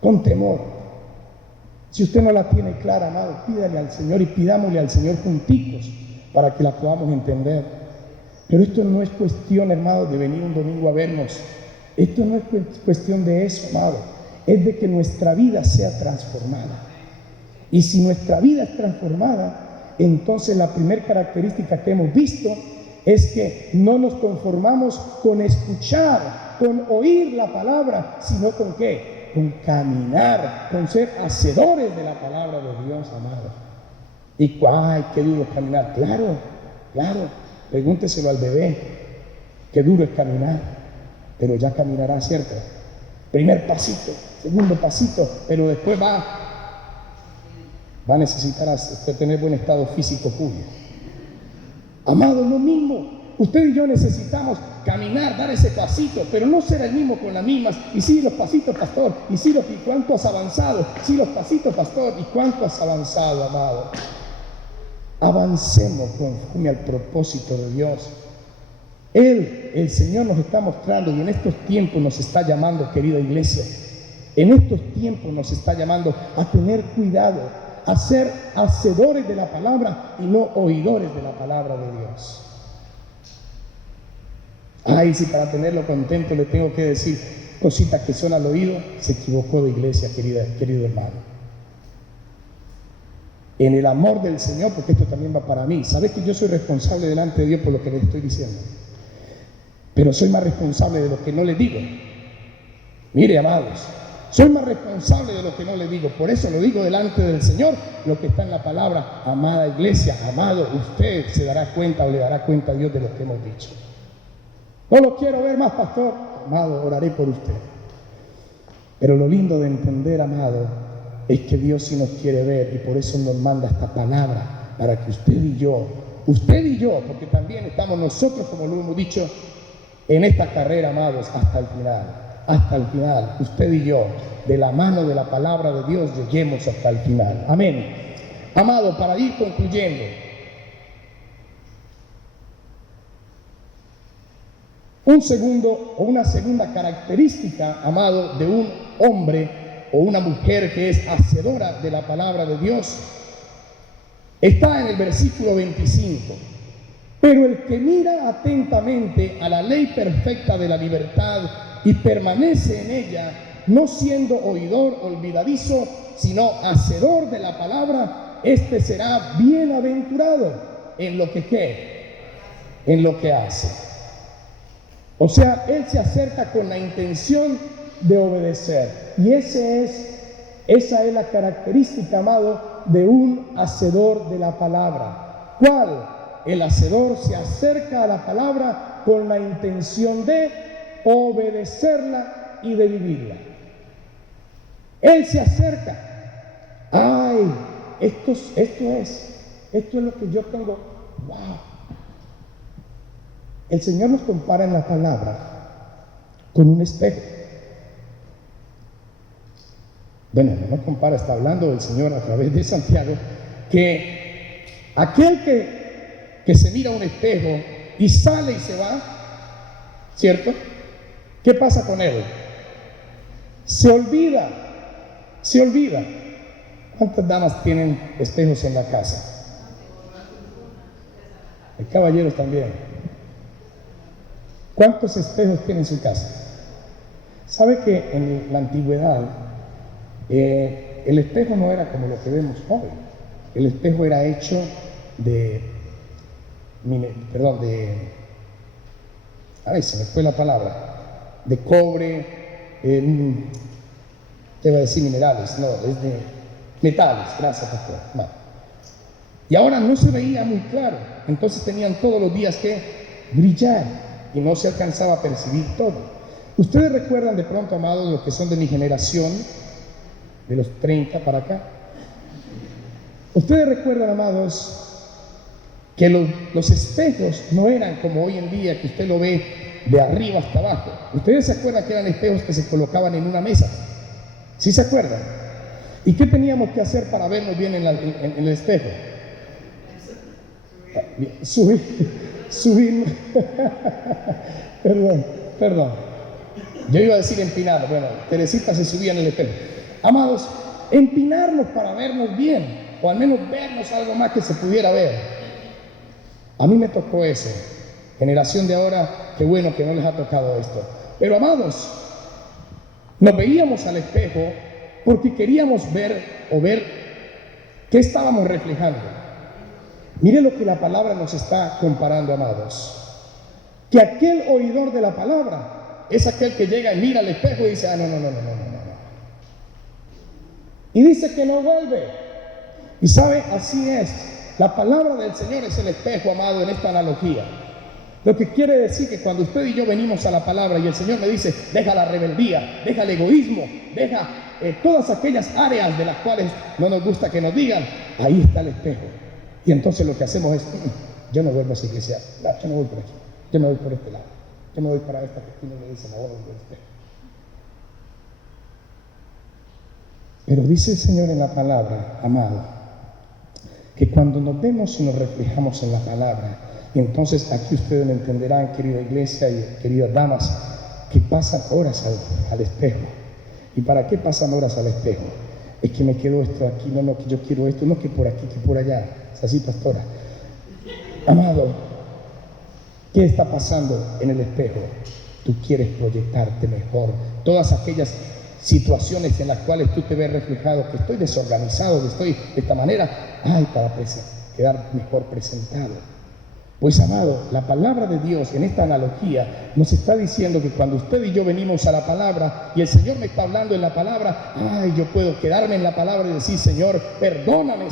con temor. Si usted no la tiene clara, amado, pídale al Señor y pidámosle al Señor juntitos para que la podamos entender. Pero esto no es cuestión, hermano, de venir un domingo a vernos. Esto no es cuestión de eso, amado. Es de que nuestra vida sea transformada. Y si nuestra vida es transformada, entonces la primera característica que hemos visto es que no nos conformamos con escuchar, con oír la palabra, sino con ¿qué? Con caminar, con ser hacedores de la palabra de Dios, amado. Y ¡ay, qué duro es caminar! Claro, pregúnteselo al bebé, qué duro es caminar, pero ya caminará, ¿cierto? Primer pasito, segundo pasito, pero después va a necesitar tener buen estado físico puro. Amado, lo mismo. Usted y yo necesitamos caminar, dar ese pasito, pero no ser el mismo con las mismas. Y sí, los pasitos, pastor. Y sí, ¿y cuánto has avanzado? Sí, los pasitos, pastor. ¿Y cuánto has avanzado, amado? Avancemos conforme al propósito de Dios. El Señor nos está mostrando y en estos tiempos nos está llamando, querida iglesia. En estos tiempos nos está llamando a tener cuidado, a ser hacedores de la palabra y no oidores de la palabra de Dios. Ay, si para tenerlo contento le tengo que decir cositas que son al oído, se equivocó de iglesia, querido hermano. En el amor del Señor, porque esto también va para mí. Sabes que yo soy responsable delante de Dios por lo que les estoy diciendo, pero soy más responsable de lo que no les digo. Mire, amados, soy más responsable de lo que no le digo. Por eso lo digo delante del Señor, lo que está en la palabra. Amada iglesia, amado, usted se dará cuenta o le dará cuenta a Dios de lo que hemos dicho. No lo quiero ver más, pastor. Amado, oraré por usted. Pero lo lindo de entender, amado, es que Dios sí nos quiere ver y por eso nos manda esta palabra para que usted y yo, porque también estamos nosotros, como lo hemos dicho, en esta carrera, amados, hasta el final, usted y yo, de la mano de la palabra de Dios, lleguemos hasta el final. Amén. Amado, para ir concluyendo, una segunda característica, amado, de un hombre o una mujer que es hacedora de la palabra de Dios, está en el versículo 25. Pero el que mira atentamente a la ley perfecta de la libertad y permanece en ella, no siendo oidor olvidadizo, sino hacedor de la palabra, este será bienaventurado en lo que ¿qué? En lo que hace. O sea, él se acerca con la intención de obedecer. Y esa es la característica, amado, de un hacedor de la palabra. ¿Cuál? El hacedor se acerca a la palabra con la intención de obedecerla y de vivirla. Él se acerca. Ay, esto es lo que yo tengo. Wow. El Señor nos compara en la palabra con un espejo. Bueno, no nos compara, está hablando el Señor a través de Santiago, que aquel que se mira a un espejo y sale y se va, ¿cierto? ¿Qué pasa con él? Se olvida. ¿Cuántas damas tienen espejos en la casa? Hay caballeros también. ¿Cuántos espejos tiene en su casa? ¿Sabe que en la antigüedad el espejo no era como lo que vemos hoy? El espejo era hecho se me fue la palabra, de cobre, te iba a decir minerales, no, es de metales, gracias pastor. No. Y ahora no se veía muy claro, entonces tenían todos los días que brillar y no se alcanzaba a percibir todo. Ustedes recuerdan de pronto, amados, los que son de mi generación, de los 30 para acá. Ustedes recuerdan, amados, que los espejos no eran como hoy en día, que usted lo ve de arriba hasta abajo. Ustedes se acuerdan que eran espejos que se colocaban en una mesa. ¿Sí se acuerdan? ¿Y qué teníamos que hacer para vernos bien en el espejo? Subir. Perdón. Yo iba a decir empinarnos. Bueno, Teresita se subía en el espejo. Amados, empinarnos para vernos bien, o al menos vernos algo más que se pudiera ver. A mí me tocó eso. Generación de ahora, qué bueno que no les ha tocado esto. Pero amados, nos veíamos al espejo porque queríamos ver qué estábamos reflejando. Mire lo que la palabra nos está comparando, amados. Que aquel oidor de la palabra es aquel que llega y mira al espejo y dice, no. Y dice que no vuelve. Y sabe, así es. La palabra del Señor es el espejo, amado, en esta analogía. Lo que quiere decir que cuando usted y yo venimos a la palabra y el Señor me dice, deja la rebeldía, deja el egoísmo, deja todas aquellas áreas de las cuales no nos gusta que nos digan, ahí está el espejo. Y entonces lo que hacemos es, yo no vuelvo a esa iglesia, no, yo no voy por aquí, yo no voy por este lado, yo no voy para esta esquina y me dicen, ahora voy por el espejo. Pero dice el Señor en la palabra, amado, que cuando nos vemos y nos reflejamos en la palabra, y entonces aquí ustedes me entenderán, querida iglesia y queridas damas, que pasan horas al espejo. ¿Y para qué pasan horas al espejo? Es que me quedó esto aquí, no, que yo quiero esto, no que por aquí, que por allá. Es así, pastora. Amado, ¿qué está pasando en el espejo? Tú quieres proyectarte mejor. Todas aquellas situaciones en las cuales tú te ves reflejado, que estoy desorganizado, que estoy de esta manera, para quedar mejor presentado. Pues, amado, la palabra de Dios en esta analogía nos está diciendo que cuando usted y yo venimos a la palabra y el Señor me está hablando en la palabra, yo puedo quedarme en la palabra y decir, Señor, perdóname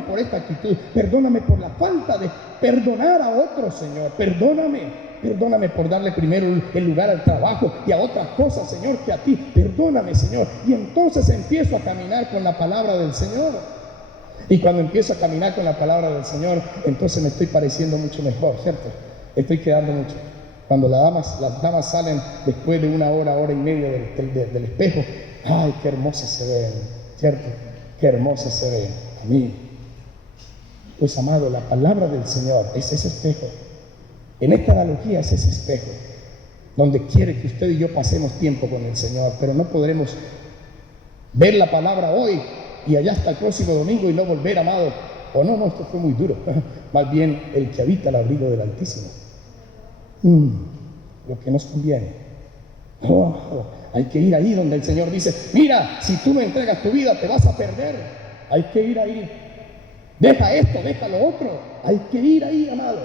por esta actitud, perdóname por la falta de perdonar a otros, Señor, perdóname por darle primero el lugar al trabajo y a otras cosas, Señor, que a ti, perdóname, Señor. Y entonces empiezo a caminar con la palabra del Señor. Y cuando empiezo a caminar con la palabra del Señor, entonces me estoy pareciendo mucho mejor, ¿cierto? Estoy quedando mucho. Cuando las damas salen después de una hora y media del espejo, qué hermosas se ven, ¿cierto? Qué hermosas se ven. A mí. Pues, amado, la palabra del Señor es ese espejo. En esta analogía es ese espejo, donde quiere que usted y yo pasemos tiempo con el Señor, pero no podremos ver la palabra hoy y allá hasta el próximo domingo y no volver, amado. No, esto fue muy duro. Más bien el que habita el abrigo del Altísimo. Lo que nos conviene. Hay que ir ahí donde el Señor dice, mira, si tú no entregas tu vida te vas a perder. Hay que ir ahí. Deja esto, deja lo otro. Hay que ir ahí, amado.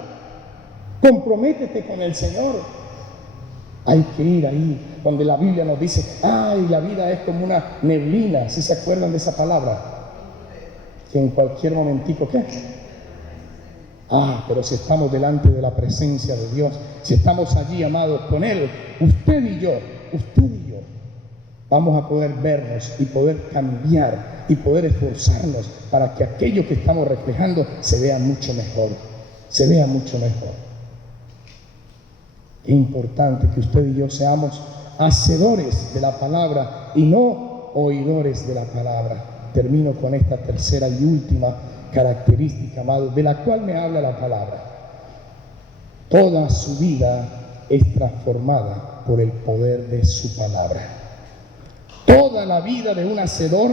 Comprométete con el Señor. Hay que ir ahí donde la Biblia nos dice, la vida es como una neblina. ¿Sí se acuerdan de esa palabra? que en cualquier momentico, ¿qué? Pero si estamos delante de la presencia de Dios, si estamos allí, amados, con Él, usted y yo, vamos a poder vernos y poder cambiar y poder esforzarnos para que aquello que estamos reflejando se vea mucho mejor, se vea mucho mejor. Es importante que usted y yo seamos hacedores de la palabra y no oidores de la palabra. Termino con esta tercera y última característica, amado, de la cual me habla la palabra. Toda su vida es transformada por el poder de su palabra. Toda la vida de un hacedor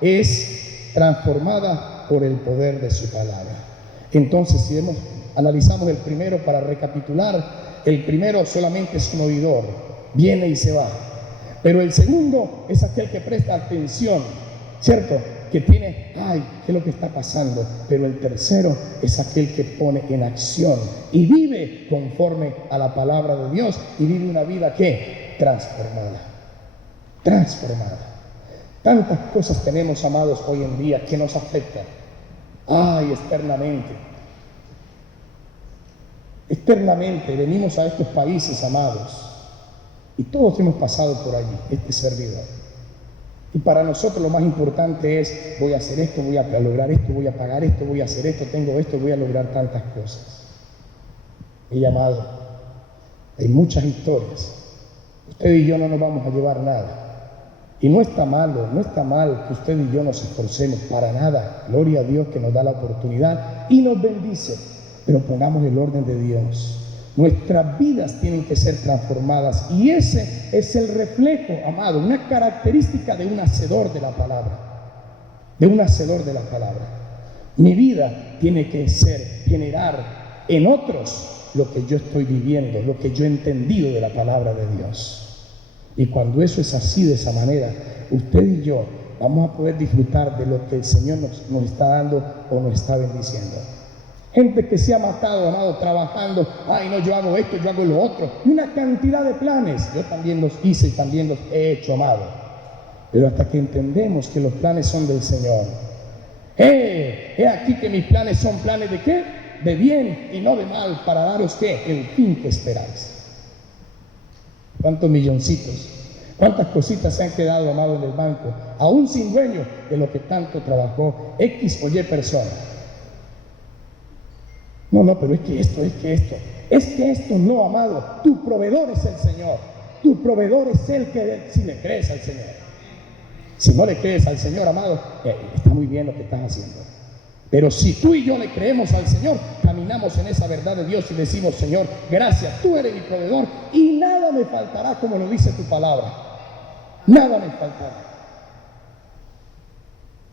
es transformada por el poder de su palabra. Entonces, si analizamos el primero para recapitular, el primero solamente es un oidor, viene y se va. Pero el segundo es aquel que presta atención, ¿cierto? Que tiene, ¿qué es lo que está pasando? Pero el tercero es aquel que pone en acción y vive conforme a la palabra de Dios y vive una vida que transformada. Tantas cosas tenemos, amados, hoy en día que nos afectan. Externamente venimos a estos países, amados, y todos hemos pasado por allí, este servidor. Y para nosotros lo más importante es, voy a hacer esto, voy a lograr esto, voy a pagar esto, voy a hacer esto, tengo esto, voy a lograr tantas cosas. Y amado, hay muchas historias. Usted y yo no nos vamos a llevar nada. Y no está mal que usted y yo nos esforcemos para nada. Gloria a Dios que nos da la oportunidad y nos bendice. Pero pongamos el orden de Dios. Nuestras vidas tienen que ser transformadas y ese es el reflejo, amado, una característica de un hacedor de la palabra. Mi vida tiene que generar en otros lo que yo estoy viviendo, lo que yo he entendido de la palabra de Dios. Y cuando eso es así, de esa manera, usted y yo vamos a poder disfrutar de lo que el Señor nos está dando o nos está bendiciendo. Gente que se ha matado, amado, trabajando, yo hago esto, yo hago lo otro, y una cantidad de planes. Yo también los hice y también los he hecho, amado. Pero hasta que entendemos que los planes son del Señor. He aquí que mis planes son planes de ¿qué? De bien y no de mal, para daros ¿qué? El fin que esperáis. ¿Cuántos milloncitos? ¿Cuántas cositas se han quedado, amado, en el banco? Aún sin dueño de lo que tanto trabajó X o Y persona. No, pero es que esto no, amado. Tu proveedor es el Señor. Tu proveedor es el que, si le crees al Señor. Si no le crees al Señor, amado, está muy bien lo que estás haciendo. Pero si tú y yo le creemos al Señor, caminamos en esa verdad de Dios y decimos, Señor, gracias, tú eres mi proveedor y nada me faltará, como lo dice tu palabra. Nada me faltará.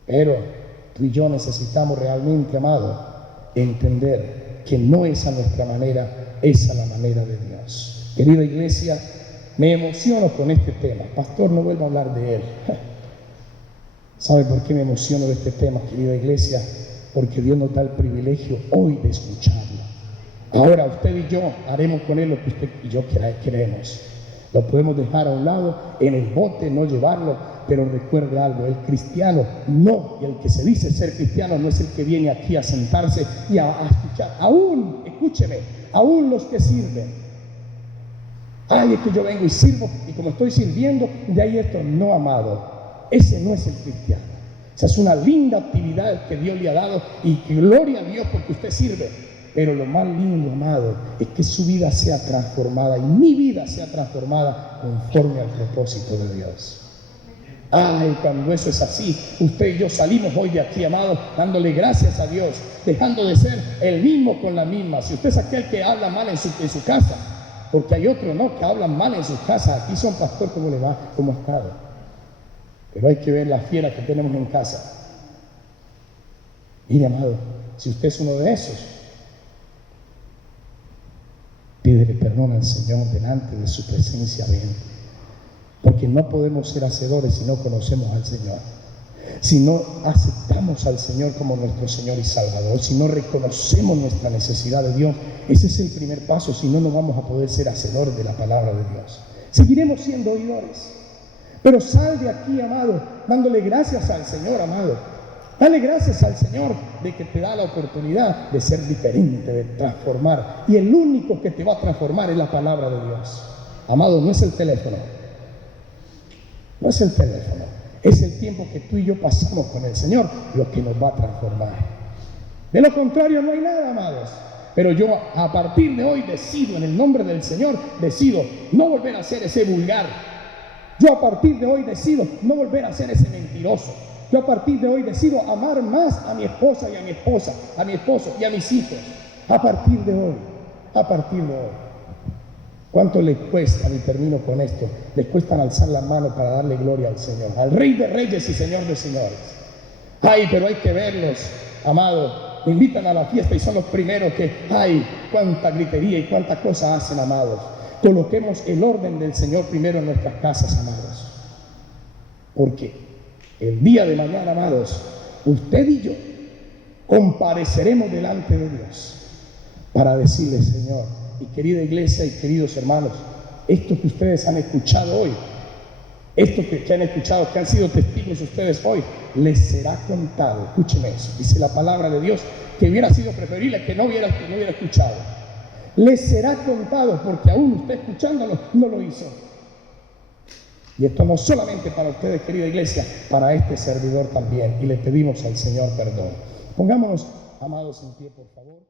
Pero tú y yo necesitamos realmente, amado, entender que no es a nuestra manera, es a la manera de Dios. Querida iglesia, me emociono con este tema. Pastor, no vuelvo a hablar de él. ¿Sabe por qué me emociono de este tema, querida iglesia? Porque Dios nos da el privilegio hoy de escucharlo. Ahora usted y yo haremos con él lo que usted y yo queremos. Lo podemos dejar a un lado, en el bote, no llevarlo, pero recuerde algo, el cristiano no, y el que se dice ser cristiano no es el que viene aquí a sentarse y a escuchar. Aún, escúcheme, aún los que sirven. Es que yo vengo y sirvo, y como estoy sirviendo, de ahí esto. No, amado, ese no es el cristiano. Esa es una linda actividad que Dios le ha dado y gloria a Dios porque usted sirve. Pero lo más lindo, amado, es que su vida sea transformada y mi vida sea transformada conforme al propósito de Dios. Cuando eso es así, usted y yo salimos hoy de aquí, amado, dándole gracias a Dios, dejando de ser el mismo con la misma. Si usted es aquel que habla mal en su casa, porque hay otros no que hablan mal en sus casas, aquí son pastor, ¿cómo le va? ¿Cómo ha estado? Pero hay que ver la fiera que tenemos en casa. Mire, amado, si usted es uno de esos, pídele perdón al Señor delante de su presencia. Bien, porque no podemos ser hacedores si no conocemos al Señor, si no aceptamos al Señor como nuestro Señor y Salvador, si no reconocemos nuestra necesidad de Dios. Ese es el primer paso, si no, no vamos a poder ser hacedores de la palabra de Dios. Seguiremos siendo oidores. Pero sal de aquí, amado, dándole gracias al Señor, amado. Dale gracias al Señor de que te da la oportunidad de ser diferente, de transformar. Y el único que te va a transformar es la palabra de Dios. Amado, no es el teléfono. No es el teléfono. Es el tiempo que tú y yo pasamos con el Señor lo que nos va a transformar. De lo contrario no hay nada, amados. Pero yo a partir de hoy decido, en el nombre del Señor, decido no volver a ser ese vulgar. Yo a partir de hoy decido no volver a ser ese mentiroso. Yo a partir de hoy decido amar más a mi esposa y a mi esposa, a mi esposo y a mis hijos. A partir de hoy, a partir de hoy. ¿Cuánto les cuesta, y termino con esto, les cuesta alzar la mano para darle gloria al Señor, al Rey de Reyes y Señor de Señores? Ay, pero hay que verlos, amado. Me invitan a la fiesta y son los primeros que, ay, cuánta gritería y cuánta cosa hacen, amados. Coloquemos el orden del Señor primero en nuestras casas, amados. Porque el día de mañana, amados, usted y yo compareceremos delante de Dios para decirle, Señor, y querida iglesia y queridos hermanos, esto que ustedes han escuchado hoy, esto que han escuchado, que han sido testigos ustedes hoy, les será contado. Escúcheme eso, dice la palabra de Dios, que hubiera sido preferible que no hubiera escuchado. Les será contado porque aún usted escuchándolo no lo hizo. Y esto no solamente para ustedes, querida iglesia, para este servidor también. Y le pedimos al Señor perdón. Pongámonos, amados, en pie, por favor.